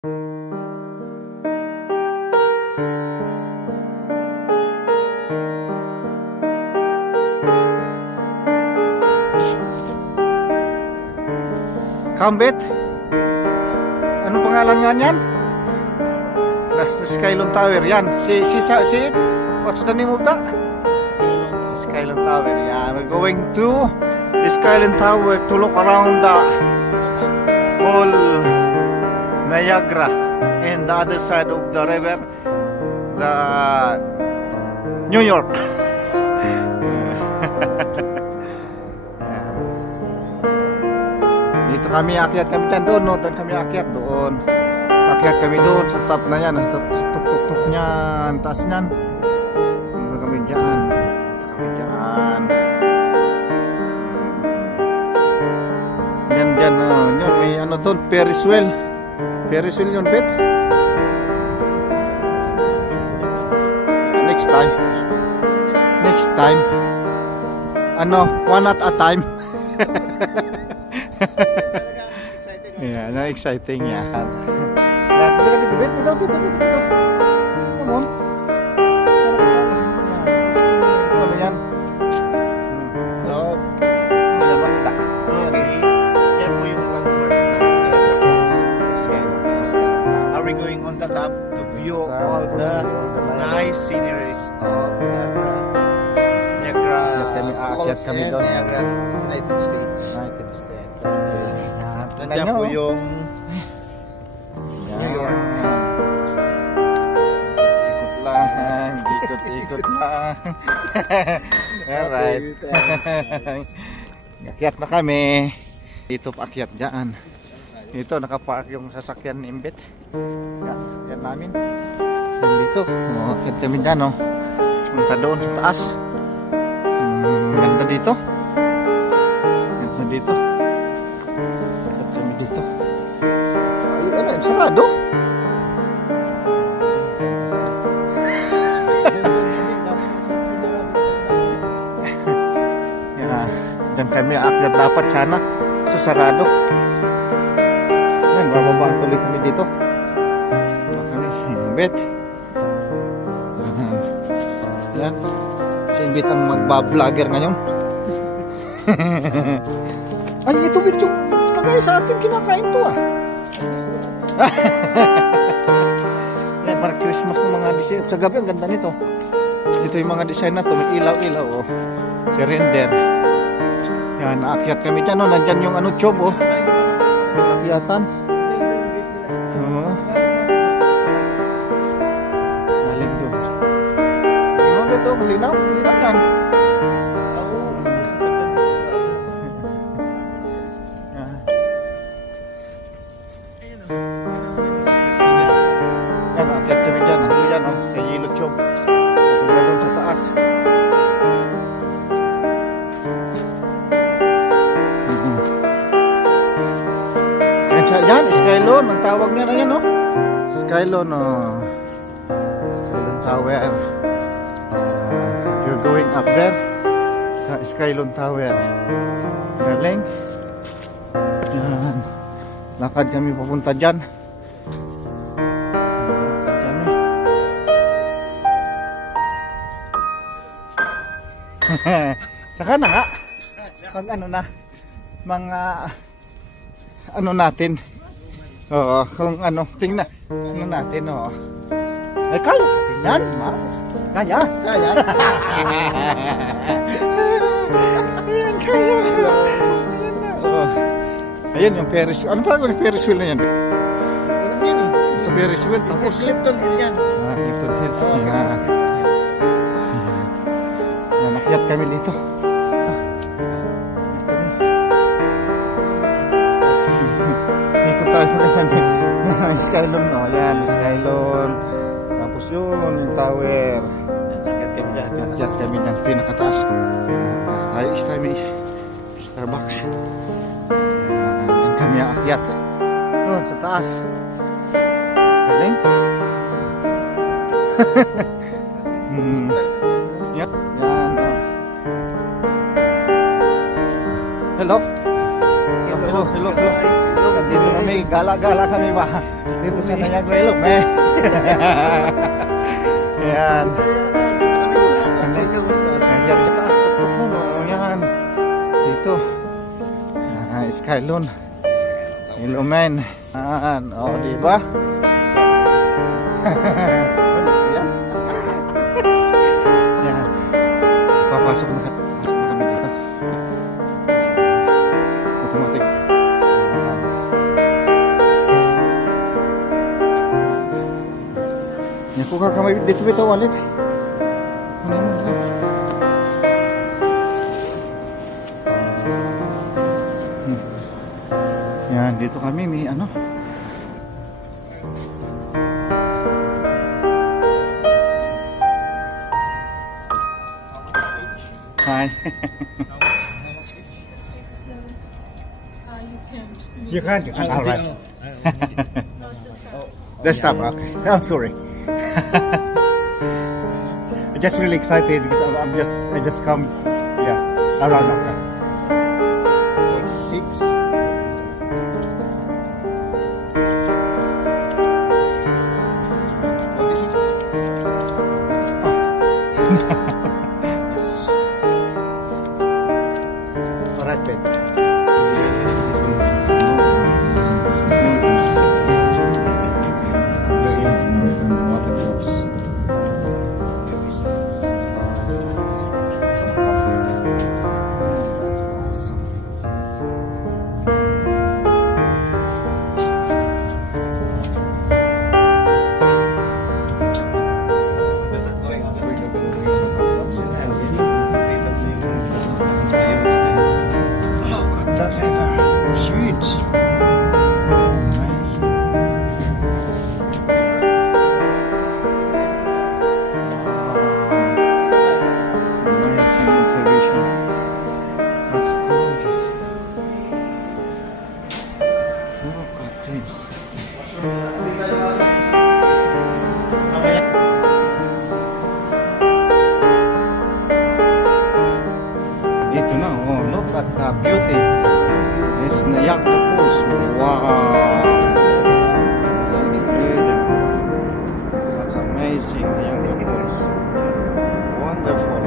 Kambit? Ano pangalan nga niyan? Skylon Tower yan. See it? What's the name of that? Skylon Tower. Yeah, we're going to the Skylon Tower to look around the whole Niagara and the other side of the river, the New York. Dito kami akyat kami dyan doon, no? Doon kami akyat doon. Akyat kami doon sa top na yan, sa tuk-tuk niya, ang taas niyan. Dito kami dyan. Dito kami dyan. Yan, yun, may ano doon, Ferris wheel. Ferris wheel yun, bet. Next time. Ano, one at a time. Yeah, no, exciting yan. Dito. Come on. Ano yan? No. Ano yan, basta. Yan po yung landmark na Are we going on the top to view all the nice sceneries of Niagara Falls and Niagara, United States. Nandiyan po yung New York. Ikot lang. Alright. Akyat na kami. Dito paakyat dyan. Dito nakapark yung sasakyan ni Imbit. Yan namin. Dito. Akyat kami dyan. Punta doon sa taas. Ganda dito. Ganda dito. Akyat kami dito. Ay, ano? Sarado? Diyan kami aakyat dapat sana susarado. Yan, bababa tuloy kami dito. Kami Imbit. Yan. Si Imbit ang magbablogger ngayon. Ay, ito bit yung kagaya sa atin kinakain to ah. Yan, para Christmas ng mga design. Sa gabi ang ganda nito. Ito yung mga design na to. May ilaw-ilaw oh. Si render. Yan, naakyat kami dyan, no? Nandyan yung ano, job, oh. Akyatan. Oo. Galing doon. Ano ba ito? Linaw? Linaw yan. Yan, naakyat kami dyan. Ano yan, oh. Sa yellow job. Punta doon sa taas. Yan, Skylon, ang tawag niya na yan, no? Skylon, Skylon Tower. You're going up there sa Skylon Tower. Galing. Yan. Lakad kami papunta dyan. Kami. Saka na nga. Pag ano na, mga ano natin. Oo, kung ano, tingnan. Ano natin, oo. Ay, kaya natin yan, ma. Kaya. Kaya. Ayan, kaya. Oo. Ayan yung Ferris wheel. Ano pa yung Ferris wheel na yan? Sa Ferris wheel, tapos. Clifton Hill yan. Clifton Hill. Ayan. Nakyat kami dito. Skylon, no? Yan, Skylon. Tapos yun, yung tower. Akyat kami dyan, pinakataas. Ay, may Starbucks. Yan kami aakyat. Yun, sa taas. Galing. Yan. Yan. Hello. hello. Dito kami, gala-gala kami ba? Dito sa Niagara Ilog, eh. Ayan. Ayan, taas, tuktok mo, no? Ayan. Dito. Skylon. Ilumen. Ayan, o, diba? Ayan. Ayan. Papasok na kami dito. Automatic. Yan po kakamay dito ito wallet. Yan, dito kami may ano. Hi. You can't. All right. Let's stop. Okay. I'm sorry. I'm just really excited because I just come. Yeah, around okay. 6. Alright, Ben. Ito na, oh, look at the beauty. It's Niagara Falls. Wow. It's incredible. That's amazing, Niagara Falls. Wonderful.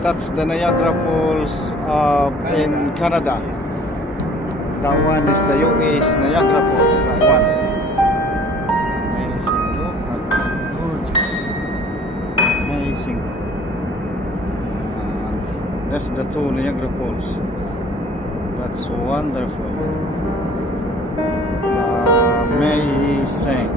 That's the Niagara Falls in Canada. That one is the US Niagara Falls. That one. Amazing. Look at that. Gorgeous. Amazing. That's the two Niagara Falls. That's wonderful. Amazing.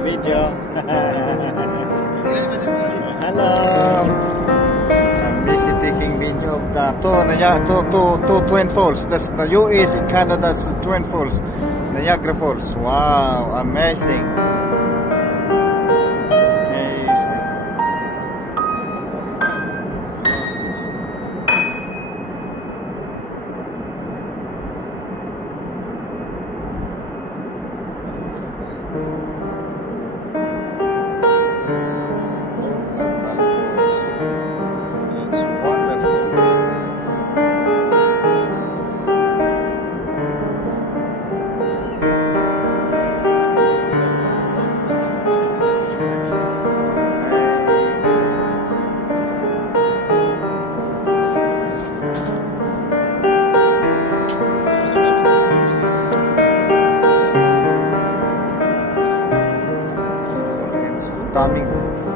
Video. Hello. I'm busy taking video of the two Twin Falls. That's the US in Canada. That's the Twin Falls, Niagara Falls. Wow, amazing. Amazing. It's wonderful.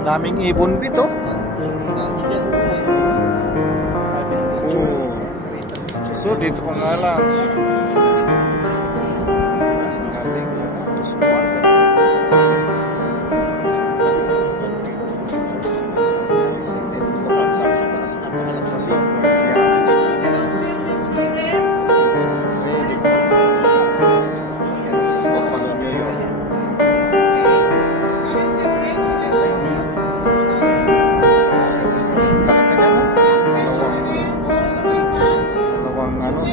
Daming ibon dito. So dito pa nga lang. Galing. Just wonderful.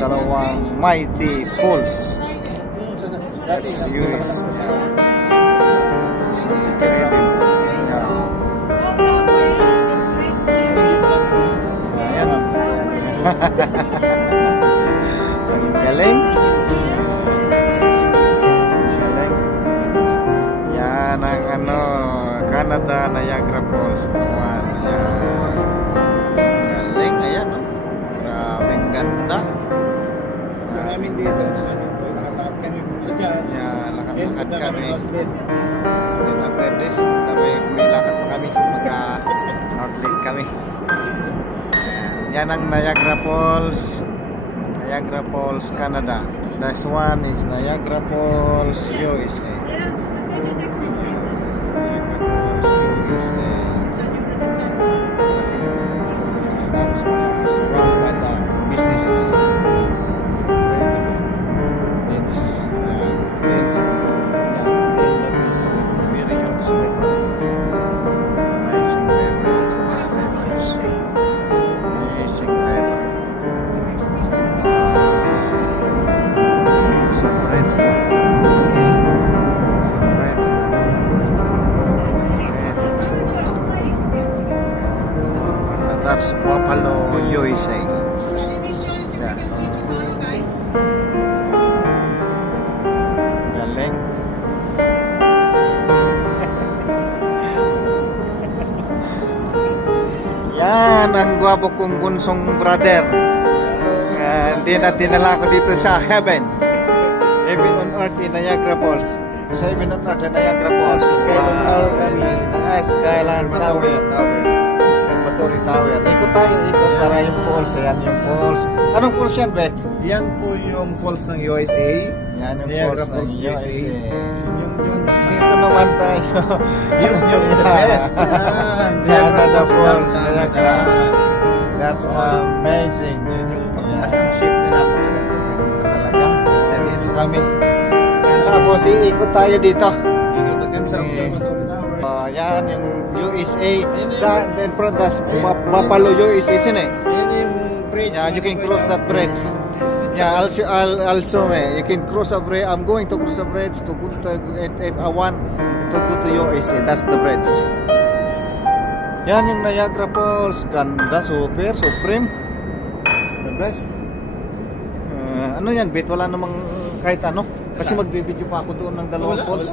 Dalawang mighty falls. That's huge. Ang galing. Galing. Yan ang Canada Niagara Falls naman. Yan. Galing. Ayan, no? Grabing ganda. Namin dito, nakalakad kami dyan. Yeah, lakad kami. Then after this, may lakad pa kami. Mag-outlet kami. Yan ang Niagara Falls. Niagara Falls, Canada. This one is Niagara Falls, USA. That's run by the businesses. That's Buffalo, USA. Yeah. Galing. Yan ang gwapo kong bunsong brother. Hindi na dinala ko dito sa heaven. Heaven on earth in Niagara Falls. Sa heaven on earth in Niagara Falls. Skyline Tower kami. Skyline Tower. Observatory Tower. Ikot tayo, ikot para yung falls. Ayan yung falls. Anong falls yan, Bet? Yan po yung falls ng USA. Yan yung Niagara falls ng Falls, USA. Yung Dito naman tayo. yung the best. Canada Falls, Canada. Niagara. That's amazing. Yan yung pagkakaship na napakaganda talaga. Kasi dito kami. Tapos iikot tayo dito. Ikot kami sa Observatory Tower. Yan yung USA. Then from the Buffalo, USA, isn't it? Yan yung bridge. Yeah, you can cross that bridge. Yeah, I'll show me. You can cross a bridge. I'm going to cross a bridge to go to if I want to go to USA. That's the bridge. Yan yung Niagara Falls. Ganda, super, supreme. The best. Ano yan, Bet? Wala namang kahit ano. Kasi magbibideo pa ako doon ng dalawang falls.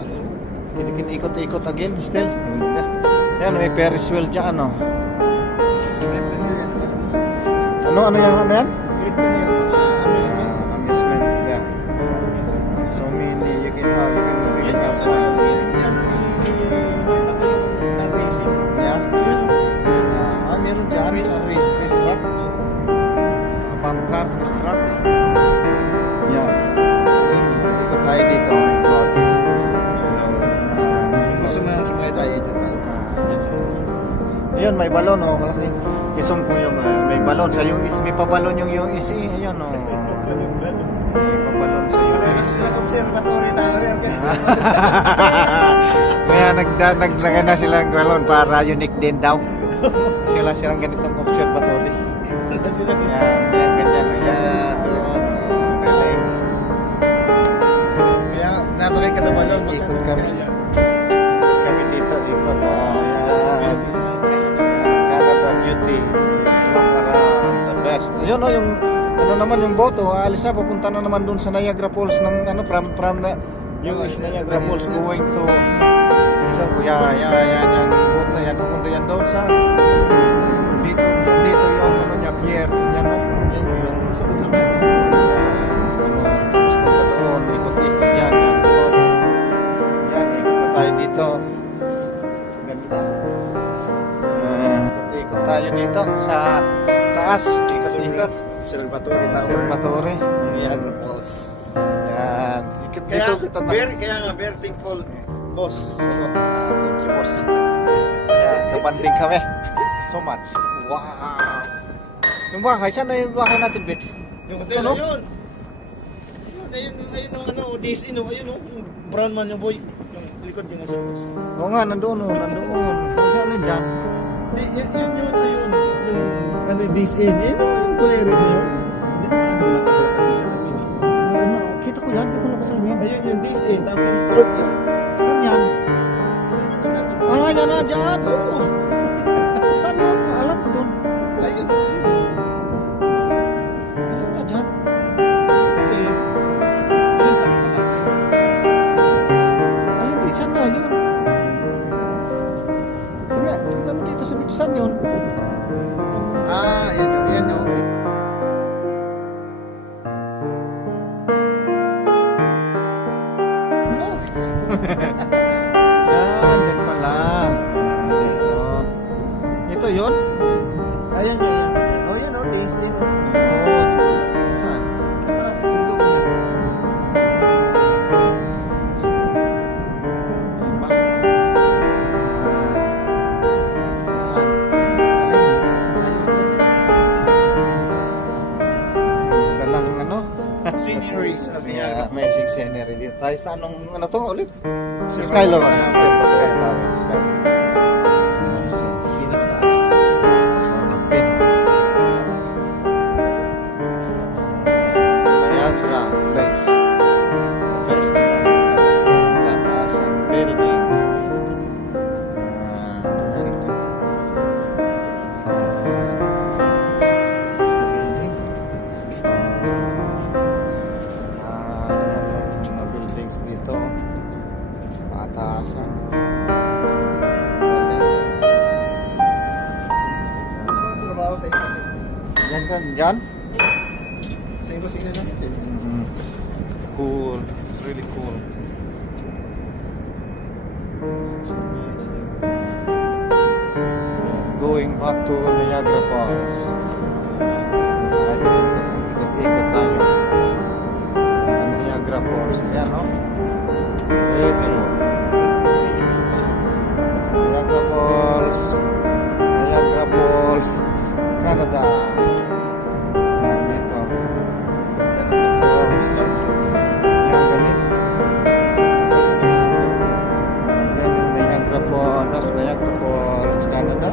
Ikot-ikot again, still. Yan, may Ferris wheel dyan, ano. Ano yan? Amusements there. So many, you can have yeah. Meron dyan, race track. Pangkar, race track. Yeah. Ikot tayo dito, ikot. Gusto mo sa mga tayo dito. Ayun, may balon, oh. Malaki. Isong ko yung may balon sa yung may pabalon yung USA. Ayun, oh. May pabalon sa USA. Observatory Tower. Kaya naglagay na sila ng balon para unique din daw. Silang ganitong observatory. Yan, ganyan. Ayan, doon. Galing. Kaya nasakay ka sa sa balon. Ikot kami. Ikot kami dito. Ikot. Yan. Canada Beauty. Look around. The best. Yun o, yung ano naman yung boat o. Alis na, papunta na naman dun sa Niagara Falls ng ano, from the US Niagara Falls going to yan yung boat na yan. Papunta yan doon sa dito yung ano niya, pier. Yan o. Yung sa tapos punta doon, ikot-ikot yan doon. Yan, ikot na tayo dito. Ganda. Ikot tayo dito sa taas. Ikot-ikot. Observatory Tower. Observatory. Yan. Falls. Yan. Ikot Kaya, dito kita kaya nga, very thankful, boss. thank you, boss. Yan, kabanding kami. So much. Wow. Yung bahay, saan na yung bahay natin, Bet? Yung hotel Ano? na yun. Ayun, ano, this, ayun, yung brown man yung boy. Yung likod yung nasa boss. Oo nga, nandoon. Saan na dyan? Ayun. Yung, ano, this in. Yung kulay red na yun. Dito, ano, nakapala kasi sa amin. Ano, kita ko yan, dito lang sa amin. Ayun, yung this in. Tapos yung court yan. Saan yan? Yan na, dyan. Oo. Saan yun? Maalat doon. Ayun. Ayun na, dyan. Kasi, yun sa mataas na yun. Alin, di, saan na yun? Tingnan mo dito sa video, saan yun? Yan yung. Yan pala. Ito yun? Ayan yun. Oh, yan o, this in. Oo, saan? Mataas yung loob niya. Diba? Galang ano? Sceneries of the Yeah, amazing scenery dito. Tayo sa anong ano to ulit? Skylo. Skylo. Pinakataas. Niagara Place. Best Niagara and buildings. Mga buildings dito. Pataasan. Trabaho sa inyo. Yan kan, yan. Sa inyo sila natin. Cool. It's really cool. Going back to Niagara Falls. Ikot-ikot tayo. Niagara Falls. Yan, no? Easy. Niagara Falls. Niagara Falls. Canada. Dito. Yan, ganit. Yan yung Niagara Falls. That's Niagara Falls, Canada.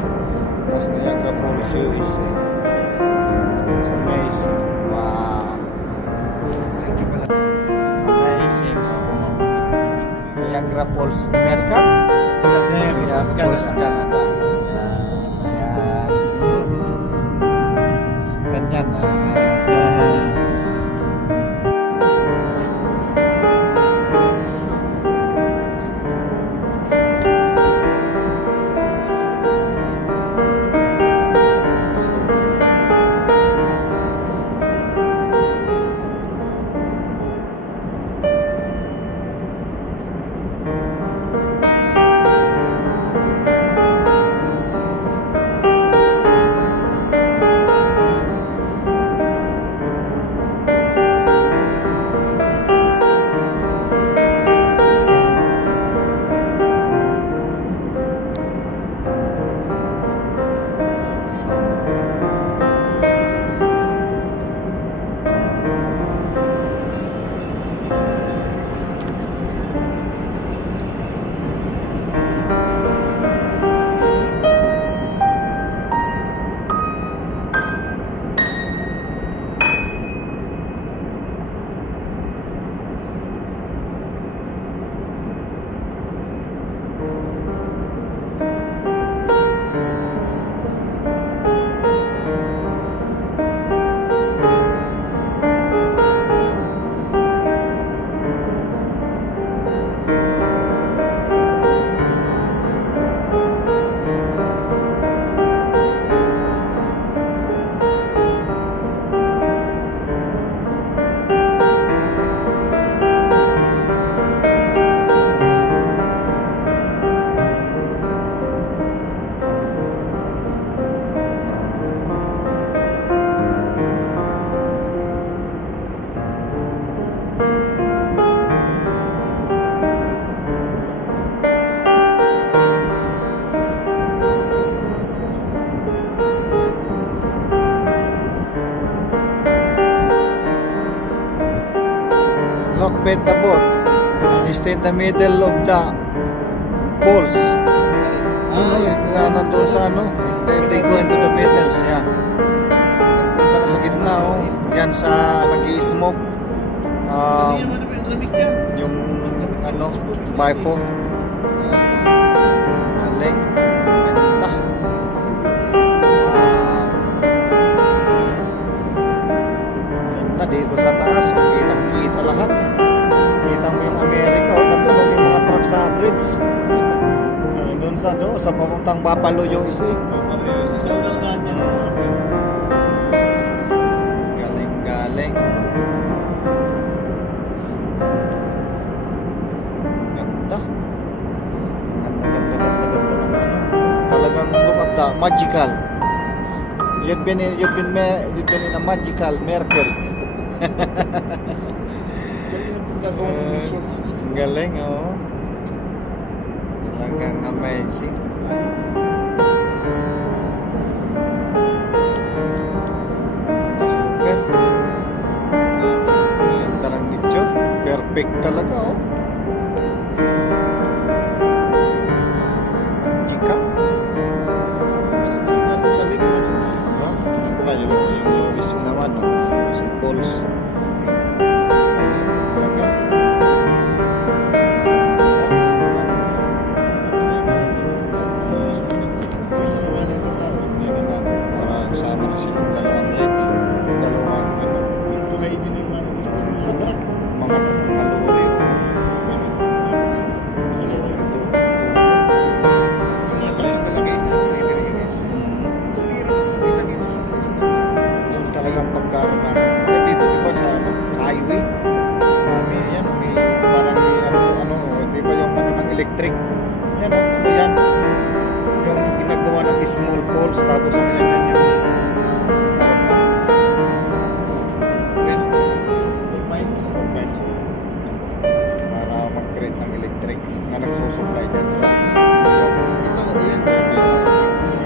That's Niagara Falls, USA. It's amazing. Wow. Amazing. Niagara Falls, America. Niagara Falls, Canada. Yan. Ganyan. in the middle of the poles. Nandun sa ano, they go into the middle, yeah. Nagpunta na sa gitna, oh. Diyan sa nag-i-smoke. Yung ano, bifo. Galing. Ganda. Ganda dito sa taas. Kita lahat. Kita mo yung Amerika. O, nandun yung mga truck sa bridge. Doon sa papuntang Buffalo USA. Galing. Ganda ng ano. Talagang look at the magical. You've been in a magical Mercury. Galing, oh. Talagang amazing. Super. Ganda ng nicho. Perfect talaga, oh. Magical. Sa likod. Yung isang naman, oh. Isang poles. Electric. Yan, ano yan? Yung ginagawa ng small poles, tapos ano yan yung para mag-create ng electric na nagsusupply dyan sa ito, yan sa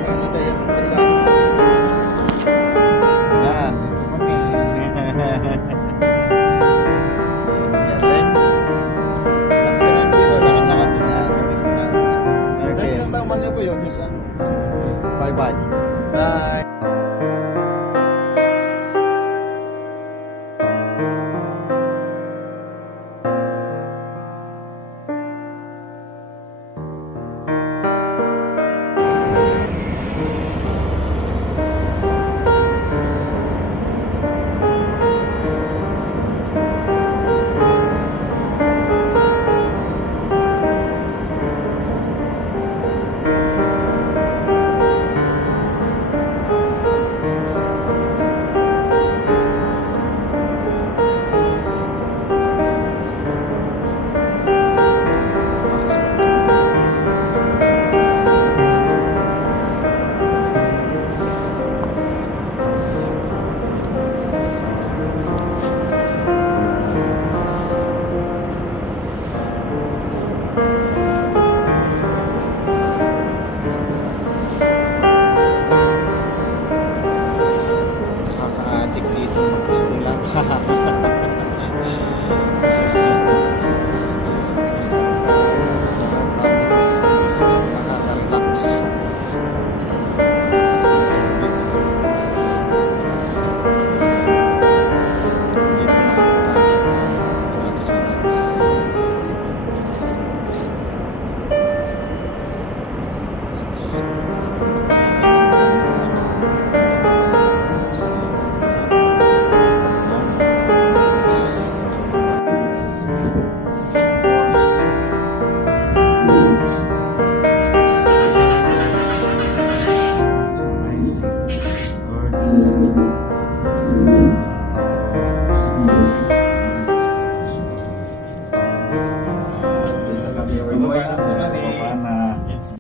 Canada, yan sa ilalim. Yan, ito kami. Bye-bye. Bye.